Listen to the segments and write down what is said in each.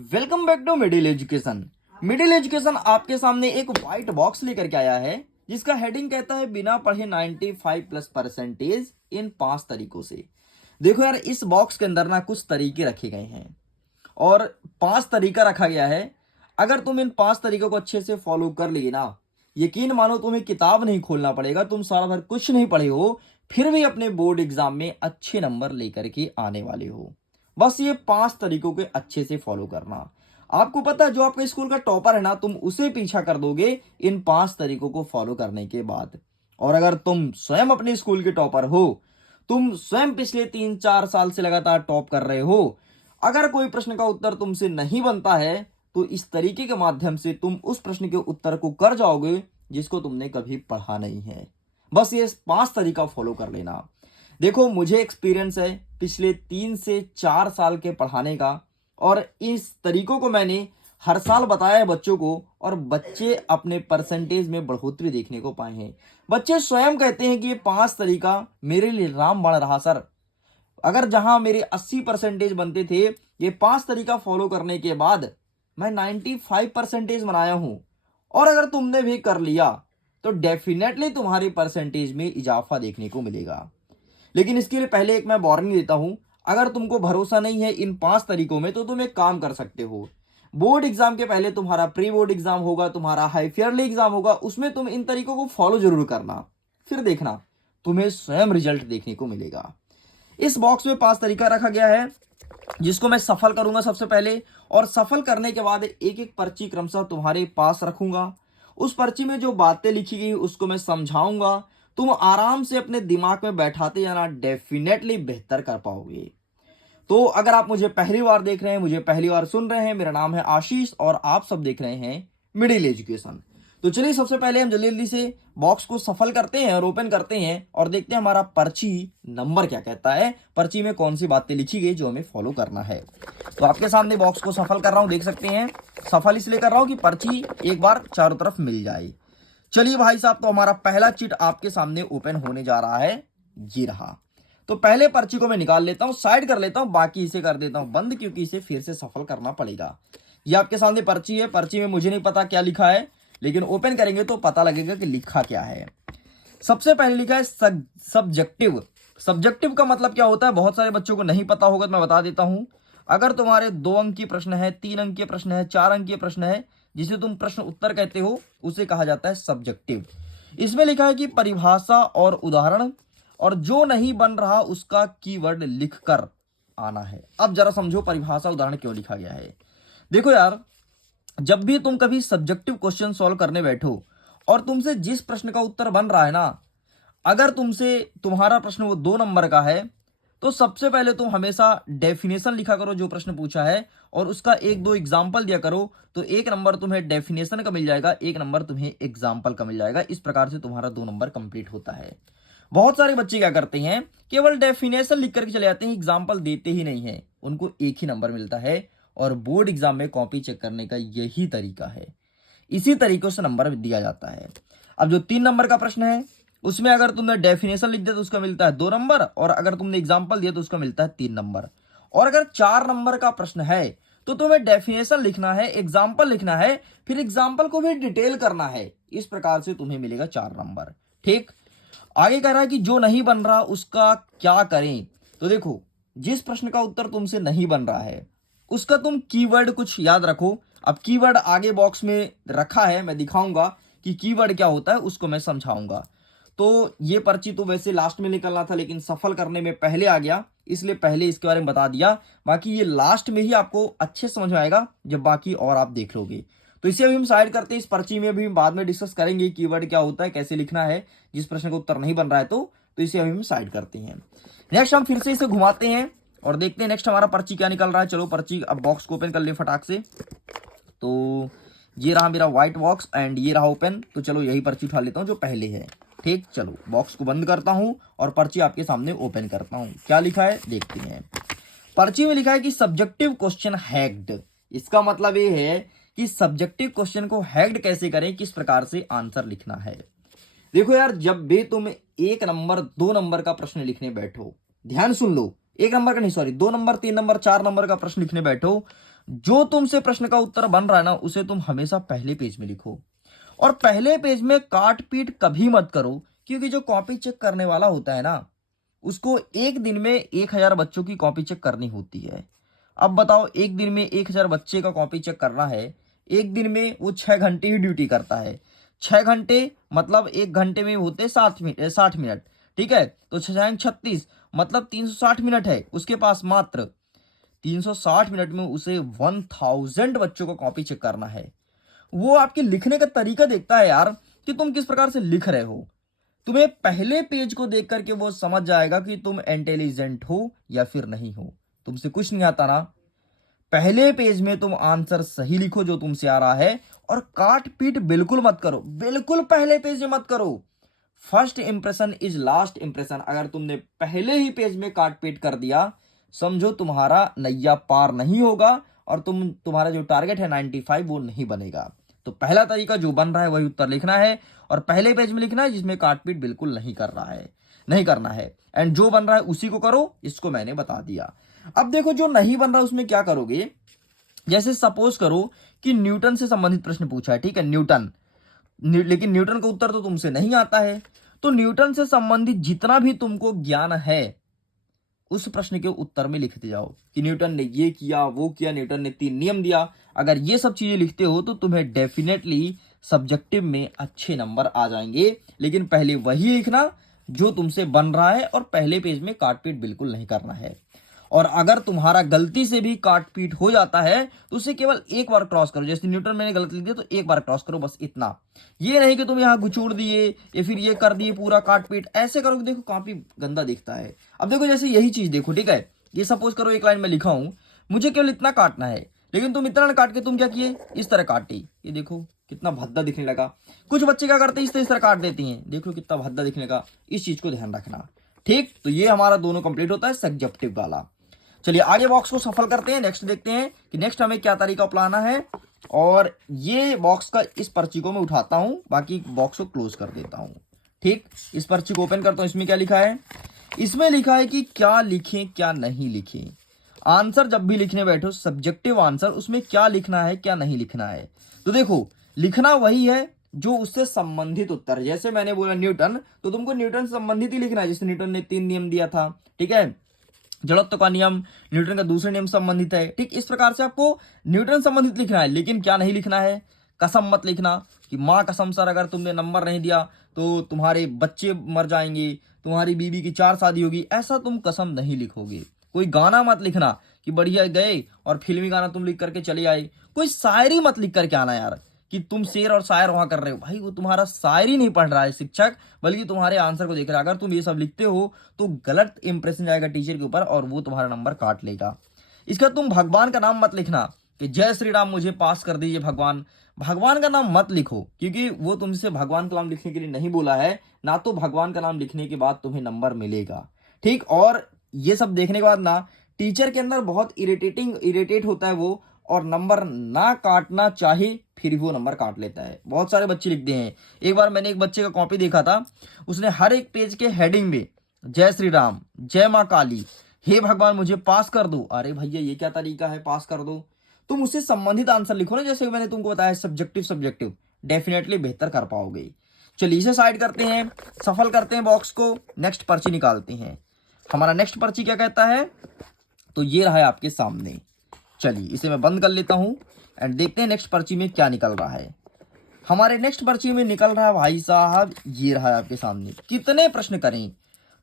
Welcome back to Middle Education. Middle Education आपके सामने एक व्हाइट बॉक्स लेकर के आया है जिसका हेडिंग कहता है बिना पढ़े 95+ परसेंटेज इन 5 तरीकों से। देखो यार, इस बॉक्स के अंदर ना कुछ तरीके रखे गए हैं और 5 तरीका रखा गया है। अगर तुम इन 5 तरीकों को अच्छे से फॉलो कर लिए ना, यकीन मानो तुम्हें किताब नहीं खोलना पड़ेगा, तुम सारा भर कुछ नहीं पढ़े हो फिर भी अपने बोर्ड एग्जाम में अच्छे नंबर लेकर के आने वाले हो। बस ये 5 तरीकों के अच्छे से फॉलो करना। आपको पता है जो आपके स्कूल का टॉपर है ना, तुम उसे पीछा कर दोगे इन 5 तरीकों को फॉलो करने के बाद। और अगर तुम स्वयं अपने स्कूल के टॉपर हो, तुम स्वयं पिछले 3-4 साल से लगातार टॉप कर रहे हो, अगर कोई प्रश्न का उत्तर तुमसे नहीं बनता है तो इस तरीके के माध्यम से तुम उस प्रश्न के उत्तर को कर जाओगे जिसको तुमने कभी पढ़ा नहीं है। बस ये 5 तरीका फॉलो कर लेना। देखो, मुझे एक्सपीरियंस है पिछले 3 से 4 साल के पढ़ाने का, और इस तरीकों को मैंने हर साल बताया है बच्चों को, और बच्चे अपने परसेंटेज में बढ़ोतरी देखने को पाए हैं। बच्चे स्वयं कहते हैं कि ये 5 तरीका मेरे लिए रामबाण रहा सर। अगर जहां मेरे 80% बनते थे, ये 5 तरीका फॉलो करने के बाद मैं 95% बनाया हूं। और अगर तुमने भी कर लिया तो डेफिनेटली तुम्हारे परसेंटेज में इजाफा देखने को मिलेगा। लेकिन इसके लिए पहले एक मैं वार्निंग देता हूं, अगर तुमको भरोसा नहीं है इन 5 तरीकों में तो तुम एक काम कर सकते हो। बोर्ड एग्जाम के पहले तुम्हारा प्री बोर्ड एग्जाम होगा, तुम्हारा हाई फेयरली एग्जाम होगा, उसमें तुम इन तरीकों को फॉलो जरूर करना, फिर देखना तुम्हें स्वयं रिजल्ट देखने को मिलेगा। इस बॉक्स में 5 तरीका रखा गया है जिसको मैं सफल करूंगा सबसे पहले, और सफल करने के बाद एक एक पर्ची क्रमशः तुम्हारे पास रखूंगा। उस पर्ची में जो बातें लिखी गई उसको मैं समझाऊंगा, तुम आराम से अपने दिमाग में बैठाते जाना, डेफिनेटली बेहतर कर पाओगे। तो अगर आप मुझे पहली बार देख रहे हैं, मुझे पहली बार सुन रहे हैं, मेरा नाम है आशीष और आप सब देख रहे हैं मिडिल एजुकेशन। तो चलिए सबसे पहले हम जल्दी जल्दी से बॉक्स को सफल करते हैं और ओपन करते हैं और देखते हैं हमारा पर्ची नंबर क्या कहता है, पर्ची में कौन सी बातें लिखी गई जो हमें फॉलो करना है। तो आपके सामने बॉक्स को सफल कर रहा हूं, देख सकते हैं। सफल इसलिए कर रहा हूं कि पर्ची एक बार चारों तरफ मिल जाए। चलिए भाई साहब, तो हमारा पहला चिट आपके सामने ओपन होने जा रहा है, ये रहा। तो पहले पर्ची को मैं निकाल लेता हूं, साइड कर लेता हूं, बाकी इसे कर देता हूं बंद क्योंकि इसे फिर से सफल करना पड़ेगा। ये आपके सामने पर्ची है, पर्ची में मुझे नहीं पता क्या लिखा है, लेकिन ओपन करेंगे तो पता लगेगा कि लिखा क्या है। सबसे पहले लिखा है सब्जेक्टिव। सब्जेक्टिव का मतलब क्या होता है बहुत सारे बच्चों को नहीं पता होगा, तो मैं बता देता हूं। अगर तुम्हारे 2 अंक की प्रश्न है, 3 अंक के प्रश्न है, 4 अंक के प्रश्न है, जिसे तुम प्रश्न उत्तर कहते हो, उसे कहा जाता है सब्जेक्टिव। इसमें लिखा है कि परिभाषा और उदाहरण, और जो नहीं बन रहा उसका कीवर्ड लिखकर आना है। अब जरा समझो परिभाषा उदाहरण क्यों लिखा गया है। देखो यार, जब भी तुम कभी सब्जेक्टिव क्वेश्चन सॉल्व करने बैठो और तुमसे जिस प्रश्न का उत्तर बन रहा है ना, अगर तुमसे तुम्हारा प्रश्न वो 2 नंबर का है, तो सबसे पहले तुम हमेशा डेफिनेशन लिखा करो जो प्रश्न पूछा है, और उसका 1-2 एग्जाम्पल दिया करो। तो 1 नंबर तुम्हें डेफिनेशन का मिल जाएगा, 1 नंबर तुम्हें एग्जाम्पल का मिल जाएगा। इस प्रकार से तुम्हारा 2 नंबर कंप्लीट होता है। बहुत सारे बच्चे क्या करते हैं, केवल डेफिनेशन लिख करके चले जाते हैं, एग्जाम्पल देते ही नहीं है, उनको 1 ही नंबर मिलता है। और बोर्ड एग्जाम में कॉपी चेक करने का यही तरीका है, इसी तरीकों से नंबर दिया जाता है। अब जो 3 नंबर का प्रश्न है, उसमें अगर तुमने डेफिनेशन लिख दिया तो उसका मिलता है 2 नंबर, और अगर तुमने एग्जाम्पल दिया तो उसका मिलता है 3 नंबर। और अगर 4 नंबर का प्रश्न है तो तुम्हें डेफिनेशन लिखना है, एग्जाम्पल लिखना है, फिर एग्जाम्पल को भी डिटेल करना है। इस प्रकार से तुम्हें मिलेगा 4 नंबर। ठीक, आगे कह रहा है कि जो नहीं बन रहा उसका क्या करें। तो देखो, जिस प्रश्न का उत्तर तुमसे नहीं बन रहा है उसका तुम कीवर्ड कुछ याद रखो। अब कीवर्ड आगे बॉक्स में रखा है, मैं दिखाऊंगा कि कीवर्ड क्या होता है, उसको मैं समझाऊंगा। तो ये पर्ची तो वैसे लास्ट में निकलना था, लेकिन सफल करने में पहले आ गया, इसलिए पहले इसके बारे में बता दिया। बाकी ये लास्ट में ही आपको अच्छे समझ में आएगा जब बाकी और आप देख लोगे। तो इसे अभी हम साइड करते हैं, इस पर्ची में भी बाद में डिस्कस करेंगे कीवर्ड क्या होता है, कैसे लिखना है जिस प्रश्न का उत्तर नहीं बन रहा है। तो इसे अभी हम साइड करते हैं। नेक्स्ट हम फिर से इसे घुमाते हैं और देखते हैं नेक्स्ट हमारा पर्ची क्या निकल रहा है। चलो पर्ची, अब बॉक्स को ओपन कर ले फटाक से। तो ये रहा मेरा व्हाइट बॉक्स एंड ये रहा ओपन। तो चलो यही पर्ची उठा लेता हूँ जो पहले है। ठीक, चलो बॉक्स को बंद करता हूं और पर्ची आपके सामने ओपन करता हूं। क्या लिखा है देखते हैं। पर्ची में लिखा है कि सब्जेक्टिव क्वेश्चन हैक्ड। इसका मतलब ये है कि सब्जेक्टिव क्वेश्चन को हैक्ड कैसे करें, किस प्रकार से आंसर लिखना है। देखो यार, जब भी तुम 1 नंबर 2 नंबर का प्रश्न लिखने बैठो, ध्यान सुन लो, 1 नंबर का नहीं, सॉरी 2 नंबर 3 नंबर 4 नंबर का प्रश्न लिखने बैठो, जो तुमसे प्रश्न का उत्तर बन रहा है ना, उसे तुम हमेशा पहले पेज में लिखो। और पहले पेज में काट पीट कभी मत करो, क्योंकि जो कॉपी चेक करने वाला होता है ना, उसको एक दिन में 1000 बच्चों की कॉपी चेक करनी होती है। अब बताओ, एक दिन में 1000 बच्चे का कॉपी चेक करना है, एक दिन में वो 6 घंटे ही ड्यूटी करता है। 6 घंटे मतलब 1 घंटे में होते 60 मिनट। ठीक है, तो 6×36 मतलब 360 मिनट है उसके पास मात्र। 360 मिनट में उसे 1000 बच्चों को कॉपी चेक करना है। वो आपके लिखने का तरीका देखता है यार, कि तुम किस प्रकार से लिख रहे हो। तुम्हें पहले पेज को देख करके वो समझ जाएगा कि तुम इंटेलिजेंट हो या फिर नहीं हो। तुमसे कुछ नहीं आता ना, पहले पेज में तुम आंसर सही लिखो जो तुमसे आ रहा है, और काट पीट बिल्कुल मत करो, बिल्कुल पहले पेज में मत करो। First impression is last impression. अगर तुमने पहले ही पेज में काट पीट कर दिया, समझो तुम्हारा नैया पार नहीं होगा, और तुम्हारा जो टारगेट है 95 वो नहीं बनेगा। तो पहला तरीका जो बन रहा है वही उत्तर लिखना है, और पहले पेज में लिखना है जिसमें काट पीट बिल्कुल नहीं कर रहा है, नहीं करना है। एंड जो बन रहा है उसी को करो, इसको मैंने बता दिया। अब देखो, जो नहीं बन रहा उसमें क्या करोगे। जैसे सपोज करो कि न्यूटन से संबंधित प्रश्न पूछा है, ठीक है, लेकिन न्यूटन का उत्तर तो तुमसे नहीं आता है। तो न्यूटन से संबंधित जितना भी तुमको ज्ञान है, उस प्रश्न के उत्तर में लिखते जाओ कि न्यूटन ने ये किया, वो किया, न्यूटन ने 3 नियम दिया। अगर ये सब चीजें लिखते हो तो तुम्हें डेफिनेटली सब्जेक्टिव में अच्छे नंबर आ जाएंगे। लेकिन पहले वही लिखना जो तुमसे बन रहा है, और पहले पेज में काट पीट बिल्कुल नहीं करना है। और अगर तुम्हारा गलती से भी काट पीट हो जाता है तो उसे केवल एक बार क्रॉस करो। जैसे न्यूटन मैंने गलत लिख दिया तो एक बार क्रॉस करो, बस इतना। ये नहीं कि तुम यहाँ गुचूड़ दिए या फिर ये कर दिए पूरा काट पीट, ऐसे करोगे देखो काफी गंदा दिखता है। अब देखो, जैसे यही चीज देखो, ठीक है, ये सपोज करो एक लाइन में लिखा हूं, मुझे केवल इतना काटना है, लेकिन तुम इतना काट के तुम क्या किए, इस तरह काटे। ये देखो कितना भद्दा दिखने लगा। कुछ बच्चे क्या करते हैं, इस तरह काट देती हैं, देखो कितना भद्दा दिखने का। इस चीज को ध्यान रखना। ठीक, तो ये हमारा दोनों कंप्लीट होता है सब्जेक्टिव वाला। चलिए आगे बॉक्स को सफल करते हैं। नेक्स्ट देखते हैं कि नेक्स्ट हमें क्या तरीका अपनाना है। और ये बॉक्स का इस पर्ची को मैं उठाता हूं, बाकी बॉक्स को क्लोज कर देता हूं। ठीक, इस पर्ची को ओपन करता हूं। इसमें क्या लिखा है, इसमें लिखा है कि क्या लिखें क्या नहीं लिखें। आंसर जब भी लिखने बैठो, सब्जेक्टिव आंसर, उसमें क्या लिखना है क्या नहीं लिखना है। तो देखो, लिखना वही है जो उससे संबंधित उत्तर। जैसे मैंने बोला न्यूटन, तो तुमको न्यूटन से संबंधित ही लिखना है। जैसे न्यूटन ने 3 नियम दिया था, ठीक है, जड़त्व का नियम न्यूटन का दूसरे नियम संबंधित है। ठीक, इस प्रकार से आपको न्यूटन संबंधित लिखना है। लेकिन क्या नहीं लिखना है, कसम मत लिखना कि माँ कसम सर अगर तुमने नंबर नहीं दिया तो तुम्हारे बच्चे मर जाएंगे, तुम्हारी बीवी की 4 शादी होगी, ऐसा तुम कसम नहीं लिखोगे। कोई गाना मत लिखना कि बढ़िया गए और फिल्मी गाना तुम लिख करके चले आए। कोई शायरी मत लिख करके आना यार, कि तुम शेर और शायर वहां कर रहे हो। भाई वो तुम्हारा शायरी नहीं पढ़ रहा है शिक्षक, बल्कि तुम्हारे आंसर को देख रहा है। अगर तुम ये सब लिखते हो तो गलत इंप्रेशन जाएगा टीचर के ऊपर, और वो तुम्हारा नंबर काट लेगा। इसका तुम भगवान का नाम मत लिखना कि जय श्री राम मुझे पास कर दीजिए भगवान। भगवान का नाम मत लिखो, क्योंकि वो तुमसे भगवान का नाम लिखने के लिए नहीं बोला है ना। तो भगवान का नाम लिखने के बाद तुम्हें नंबर मिलेगा। ठीक, और ये सब देखने के बाद ना टीचर के अंदर बहुत इरिटेट होता है वो, और नंबर ना काटना चाहे फिर वो नंबर काट लेता है। बहुत सारे बच्चे लिखते हैं। एक बार मैंने एक बच्चे का कॉपी देखा था, उसने हर एक पेज के हेडिंग में जय श्री राम, जय माँ काली, हे भगवान मुझे पास कर दो। अरे भैया ये क्या तरीका है पास कर दो। तुम उससे संबंधित आंसर लिखो ना, जैसे मैंने तुमको बताया सब्जेक्टिव डेफिनेटली बेहतर कर पाओगे। चलिए इसे साइड करते हैं, सफल करते हैं बॉक्स को, नेक्स्ट पर्ची निकालते हैं। हमारा नेक्स्ट पर्ची क्या कहता है, तो ये रहा है आपके सामने। चलिए इसे मैं बंद कर लेता हूं एंड देखते हैं नेक्स्ट पर्ची में क्या निकल रहा है। हमारे नेक्स्ट पर्ची में निकल रहा है भाई साहब, ये रहा है आपके सामने। कितने प्रश्न करें,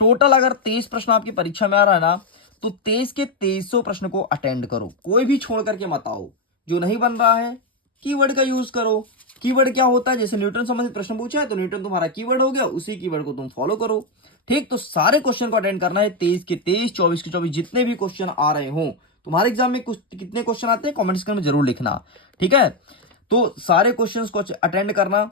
टोटल अगर 23 प्रश्न आपकी परीक्षा में आ रहा है ना, तो 23 के 2300 प्रश्न को अटेंड करो, कोई भी छोड़ करके मत आओ। जो नहीं बन रहा है कीवर्ड का यूज करो। कीवर्ड क्या होता है, जैसे न्यूटन संबंधित प्रश्न पूछा है तो न्यूटन तुम्हारा कीवर्ड हो गया, उसी कीवर्ड को तुम फॉलो करो। ठीक, तो सारे क्वेश्चन को अटेंड करना है, 23 के 23, 24 के 24, जितने भी क्वेश्चन आ रहे हो। तुम्हारे एग्जाम में कुछ कितने क्वेश्चन आते हैं कमेंट सेक्शन में जरूर लिखना। ठीक है, तो सारे क्वेश्चंस को अटेंड करना।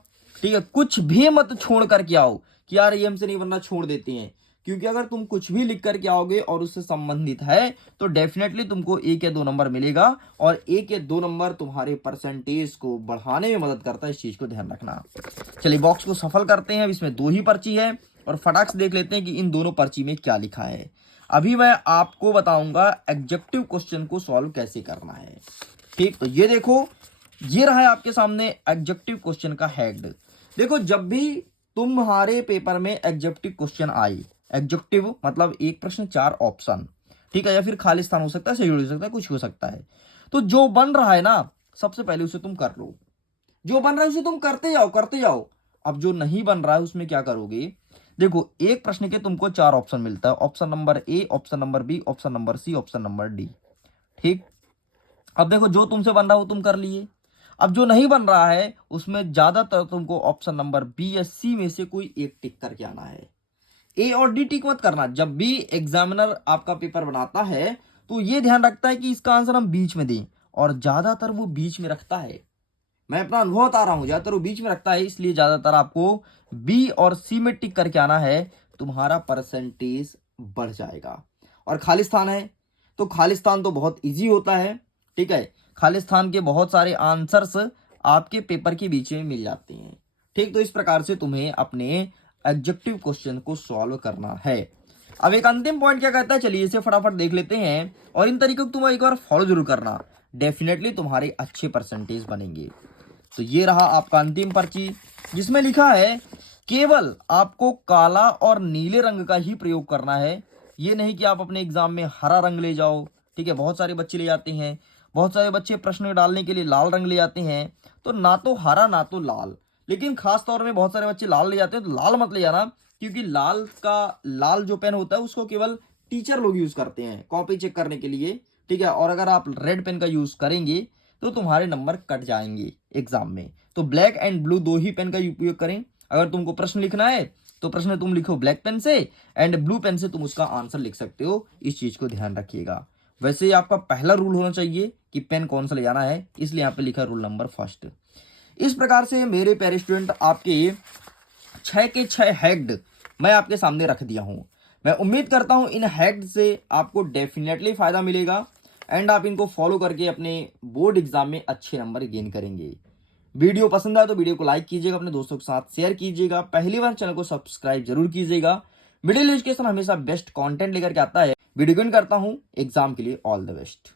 ठीक है, कुछ भी मत छोड़ करके आओ कि यार ये हमसे नहीं बनना, छोड़ देते हैं। क्योंकि अगर तुम कुछ भी लिख करके आओगे और उससे संबंधित है तो डेफिनेटली तुमको 1 या 2 नंबर मिलेगा, और 1 या 2 नंबर तुम्हारे परसेंटेज को बढ़ाने में मदद करता है। इस चीज को ध्यान रखना। चलिए बॉक्स को सफल करते हैं। अब इसमें 2 ही पर्ची है, और फटाक से देख लेते हैं कि इन दोनों पर्ची में क्या लिखा है। अभी मैं आपको बताऊंगा एग्जेक्टिव क्वेश्चन को सॉल्व कैसे करना है। ठीक, तो ये देखो, ये रहा है आपके सामने एग्जेक्टिव क्वेश्चन का हेड। देखो, जब भी तुम्हारे पेपर में एग्जेक्टिव क्वेश्चन आए, एग्जेक्टिव मतलब एक प्रश्न 4 ऑप्शन, ठीक है, या फिर खाली स्थान हो सकता है, सही हो सकता है, कुछ हो सकता है, तो जो बन रहा है ना, सबसे पहले उसे तुम कर लो। जो बन रहा है उसे तुम करते जाओ, करते जाओ। अब जो नहीं बन रहा है उसमें क्या करोगे? देखो, एक प्रश्न के तुमको 4 ऑप्शन मिलता है, option number A, option number B, option number C, option number D. ठीक, अब देखो, जो तुमसे बन रहा है वो तुम कर लिए। अब जो नहीं बन रहा है उसमें ज्यादातर तुमको ऑप्शन नंबर बी या सी में से कोई एक टिक करके आना है। ए और डी टिक मत करना। जब भी एग्जामिनर आपका पेपर बनाता है तो ये ध्यान रखता है कि इसका आंसर हम बीच में दें, और ज्यादातर वो बीच में रखता है। मैं अपना अनुभव बता रहा हूं, ज्यादातर वो बीच में रखता है, इसलिए ज्यादातर आपको बी और सी में टिक करके आना है, तुम्हारा परसेंटेज बढ़ जाएगा। और खालिस्तान है, तो खालिस्तान तो बहुत इजी होता है, ठीक है, खालिस्तान के बहुत सारे आंसर्स आपके पेपर के बीच में मिल जाते हैं। ठीक, तो इस प्रकार से तुम्हें अपने एग्जेक्टिव क्वेश्चन को सॉल्व करना है। अब एक अंतिम पॉइंट क्या कहता है, चलिए इसे फटाफट देख लेते हैं, और इन तरीकों को तुम एक बार फॉलो जरूर करना, डेफिनेटली तुम्हारे अच्छे परसेंटेज बनेंगे। तो ये रहा आपका अंतिम पर्ची, जिसमें लिखा है केवल आपको काला और नीले रंग का ही प्रयोग करना है। ये नहीं कि आप अपने एग्जाम में हरा रंग ले जाओ, ठीक है, बहुत सारे बच्चे ले जाते हैं, बहुत सारे बच्चे प्रश्न डालने के लिए लाल रंग ले जाते हैं, तो ना तो हरा ना तो लाल, लेकिन खास तौर में बहुत सारे बच्चे लाल ले जाते हैं, तो लाल मत ले जाना, क्योंकि लाल जो पेन होता है उसको केवल टीचर लोग यूज करते हैं कॉपी चेक करने के लिए, ठीक है, और अगर आप रेड पेन का यूज करेंगे तो तुम्हारे नंबर कट जाएंगे एग्जाम में। तो ब्लैक एंड ब्लू दो ही पेन का उपयोग करें। अगर तुमको प्रश्न लिखना है तो प्रश्न तुम लिखो ब्लैक पेन से, एंड ब्लू पेन से तुम उसका आंसर लिख सकते हो, इस चीज को ध्यान रखिएगा। वैसे आपका पहला रूल होना चाहिए कि पेन कौन सा ले जाना है, इसलिए यहाँ पे लिखा रूल नंबर फर्स्ट। इस प्रकार से मेरे प्यारे स्टूडेंट, आपके 6 के 6 हैक्ड मैं आपके सामने रख दिया हूं। मैं उम्मीद करता हूं इन हैक्ड से आपको डेफिनेटली फायदा मिलेगा, एंड आप इनको फॉलो करके अपने बोर्ड एग्जाम में अच्छे नंबर गेन करेंगे। वीडियो पसंद आए तो वीडियो को लाइक कीजिएगा, अपने दोस्तों के साथ शेयर कीजिएगा, पहली बार चैनल को सब्सक्राइब जरूर कीजिएगा। मिडिल एजुकेशन हमेशा बेस्ट कंटेंट लेकर के आता है। वीडियो गेन करता हूं, एग्जाम के लिए ऑल द बेस्ट।